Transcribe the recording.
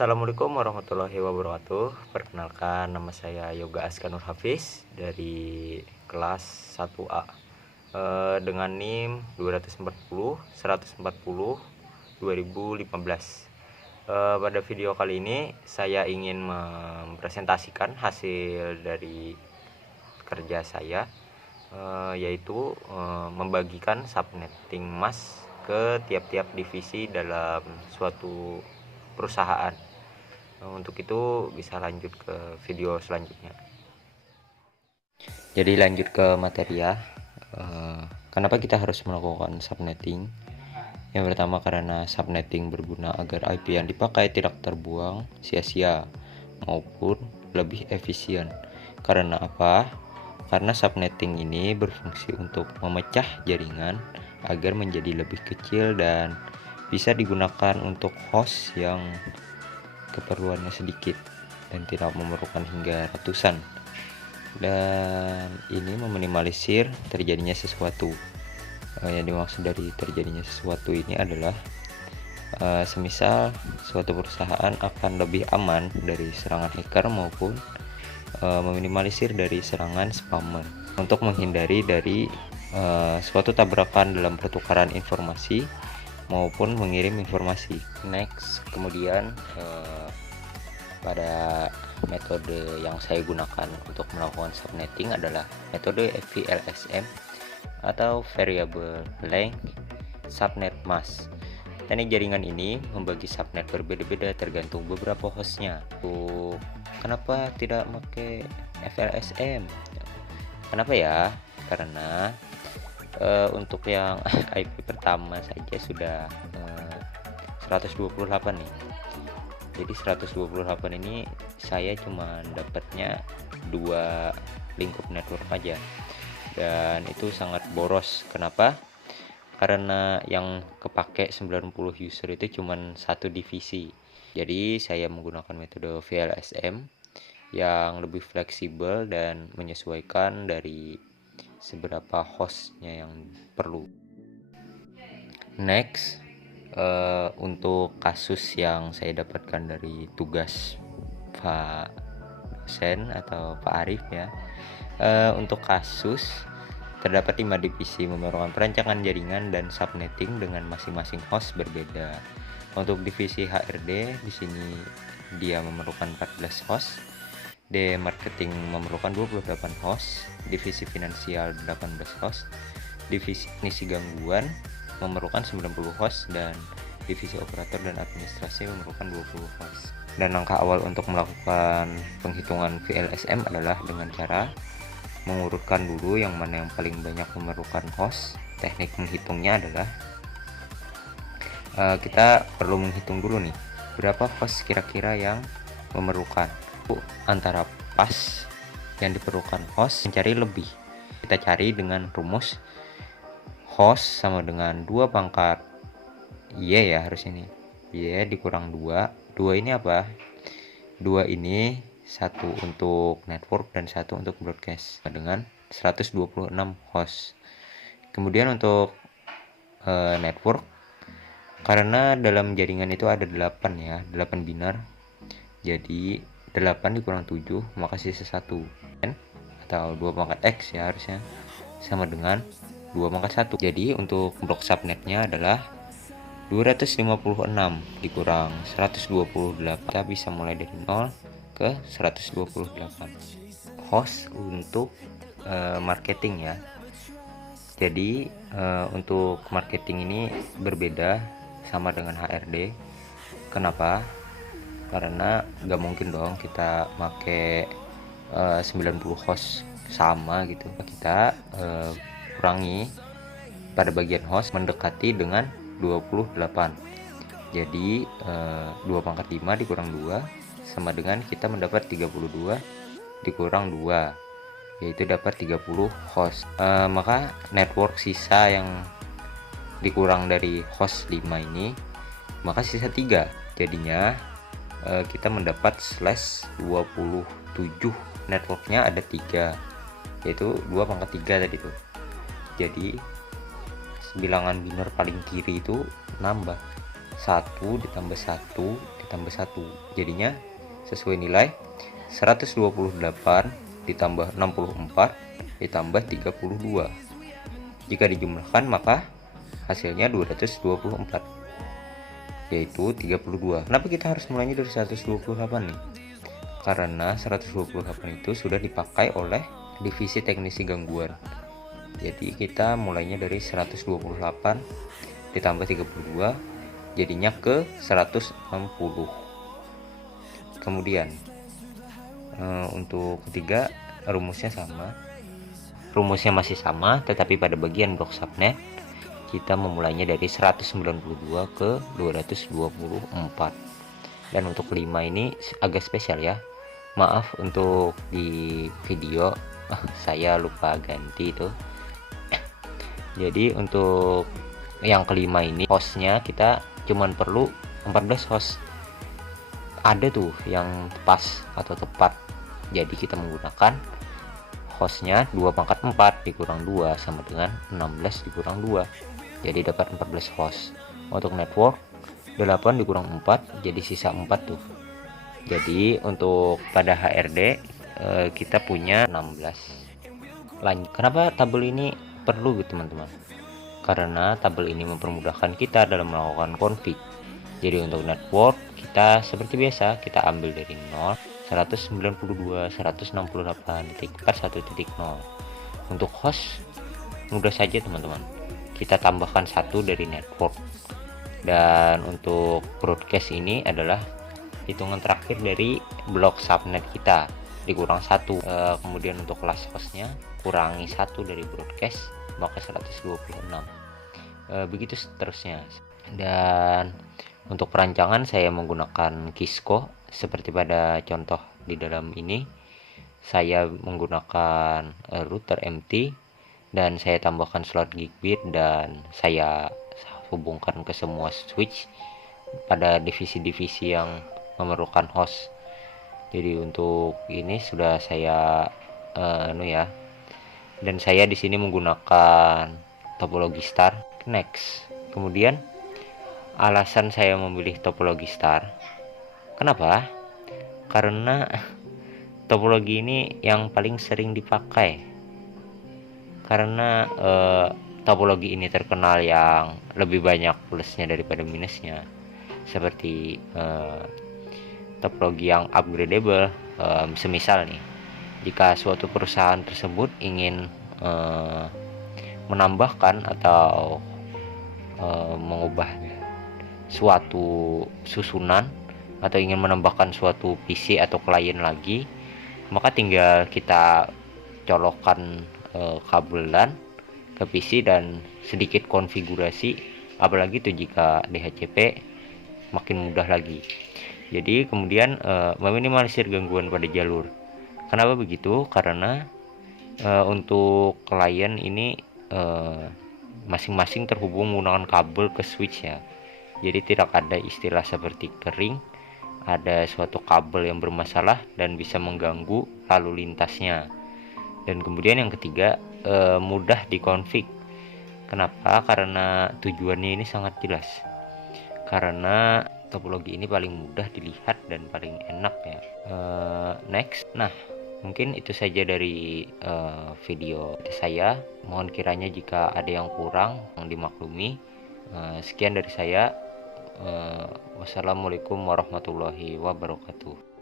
Assalamualaikum warahmatullahi wabarakatuh. Perkenalkan, nama saya Yoga Askanur Hafiz dari kelas 1A dengan NIM 240 140 2015. Pada video kali ini saya ingin mempresentasikan hasil dari kerja saya, yaitu membagikan subnetting mask ke tiap-tiap divisi dalam suatu perusahaan. Untuk itu bisa lanjut ke video selanjutnya. Jadi lanjut ke materi ya. Kenapa kita harus melakukan subnetting? Yang pertama, karena subnetting berguna agar IP yang dipakai tidak terbuang sia-sia maupun lebih efisien. Karena apa? Karena subnetting ini berfungsi untuk memecah jaringan agar menjadi lebih kecil dan bisa digunakan untuk host yang keperluannya sedikit dan tidak memerlukan hingga ratusan, dan ini meminimalisir terjadinya sesuatu. Yang dimaksud dari terjadinya sesuatu ini adalah semisal suatu perusahaan akan lebih aman dari serangan hacker maupun meminimalisir dari serangan spammer untuk menghindari dari suatu tabrakan dalam pertukaran informasi maupun mengirim informasi. Next, kemudian pada metode yang saya gunakan untuk melakukan subnetting adalah metode VLSM atau Variable Length Subnet Mask. Teknik jaringan ini membagi subnet berbeda-beda tergantung beberapa hostnya. Kenapa tidak pakai VLSM? Kenapa ya? Karena untuk yang IP pertama saja sudah 128 nih. Jadi 128 ini saya cuma dapatnya 2 lingkup network aja, dan itu sangat boros. Kenapa? Karena yang kepake 90 user itu cuma satu divisi. Jadi saya menggunakan metode VLSM yang lebih fleksibel dan menyesuaikan dari seberapa hostnya yang perlu. Next, untuk kasus yang saya dapatkan dari tugas Pak dosen atau Pak Arif ya, untuk kasus terdapat 5 divisi memerlukan perancangan jaringan dan subnetting dengan masing-masing host berbeda. Untuk divisi HRD di sini dia memerlukan 14 host. Marketing memerlukan 28 host, divisi finansial 18 host, divisi teknisi gangguan memerlukan 90 host, dan divisi operator dan administrasi memerlukan 20 host. Dan langkah awal untuk melakukan penghitungan VLSM adalah dengan cara mengurutkan dulu yang mana yang paling banyak memerlukan host. Teknik menghitungnya adalah kita perlu menghitung dulu nih berapa host kira-kira yang memerlukan. Antara pas yang diperlukan host mencari lebih, kita cari dengan rumus host sama dengan 2 pangkat Y ya, harus ini Y dikurang 2 ini apa? 2 ini 1 untuk network dan 1 untuk broadcast dengan 126 host. Kemudian untuk network, karena dalam jaringan itu ada 8 ya, 8 binar, jadi 8 dikurang 7 maka sisa 1 atau 2 pangkat X ya, harusnya sama dengan 2 pangkat 1. Jadi untuk blok subnetnya adalah 256 dikurang 128. Kita bisa mulai dari 0 ke 128 host untuk marketing ya. Jadi untuk marketing ini berbeda sama dengan HRD. Kenapa? Karena nggak mungkin dong kita pakai 90 host sama gitu. Kita kurangi pada bagian host mendekati dengan 28. Jadi 2 pangkat 5 dikurang 2 sama dengan kita mendapat 32 dikurang 2, yaitu dapat 30 host. Maka network sisa yang dikurang dari host 5 ini, maka sisa 3. Jadinya kita mendapat slash 27. Networknya ada 3, yaitu 2 pangkat 3 tadi tuh. Jadi bilangan binar paling kiri itu nambah 1 ditambah 1 tambah 1. Jadinya sesuai nilai 128 ditambah 64 ditambah 32. Jika dijumlahkan maka hasilnya 224, yaitu 32. Kenapa kita harus mulainya dari 128 nih? Karena 128 itu sudah dipakai oleh divisi teknisi gangguan. Jadi kita mulainya dari 128 ditambah 32, jadinya ke 160. Kemudian untuk ketiga rumusnya masih sama, tetapi pada bagian blok subnet kita memulainya dari 192 ke 224. Dan untuk kelima ini agak spesial ya, maaf untuk di video saya lupa ganti itu. Jadi untuk yang kelima ini hostnya kita cuman perlu 14 host. Ada tuh yang pas atau tepat, jadi kita menggunakan hostnya 2 pangkat 4 dikurang 2 sama dengan 16 dikurang 2, jadi dapat 14 host. Untuk network 8 dikurang 4 jadi sisa 4 tuh. Jadi untuk pada HRD kita punya 16. Lanjut, kenapa tabel ini perlu gitu teman-teman? Karena tabel ini mempermudahkan kita dalam melakukan config. Jadi untuk network kita seperti biasa, kita ambil dari 0, 192, 168.41.0. Untuk host mudah saja teman-teman, kita tambahkan 1 dari network. Dan untuk broadcast ini adalah hitungan terakhir dari blok subnet kita dikurang 1. Kemudian untuk kelas hostnya kurangi 1 dari broadcast, maka 126. Begitu seterusnya. Dan untuk perancangan saya menggunakan Kisco seperti pada contoh di dalam ini. Saya menggunakan router MT dan saya tambahkan slot gigabit dan saya hubungkan ke semua switch pada divisi-divisi yang memerlukan host. Jadi untuk ini sudah saya dan saya di sini menggunakan topologi star. Next, kemudian alasan saya memilih topologi star, kenapa? Karena topologi ini yang paling sering dipakai. Karena topologi ini terkenal yang lebih banyak plusnya daripada minusnya. Seperti topologi yang upgradable, semisal nih, jika suatu perusahaan tersebut ingin menambahkan atau mengubah suatu susunan atau ingin menambahkan suatu PC atau klien lagi, maka tinggal kita colokkan kabelan ke PC dan sedikit konfigurasi, apalagi itu jika DHCP makin mudah lagi. Jadi kemudian meminimalisir gangguan pada jalur. Kenapa begitu? Karena untuk klien ini masing-masing terhubung menggunakan kabel ke switch ya. Jadi tidak ada istilah seperti kering, ada suatu kabel yang bermasalah dan bisa mengganggu lalu lintasnya. Dan kemudian yang ketiga, mudah dikonfig. Kenapa? Karena tujuannya ini sangat jelas. Karena topologi ini paling mudah dilihat dan paling enak ya. Next, nah mungkin itu saja dari video saya. Mohon kiranya jika ada yang kurang yang dimaklumi. Sekian dari saya. Wassalamualaikum warahmatullahi wabarakatuh.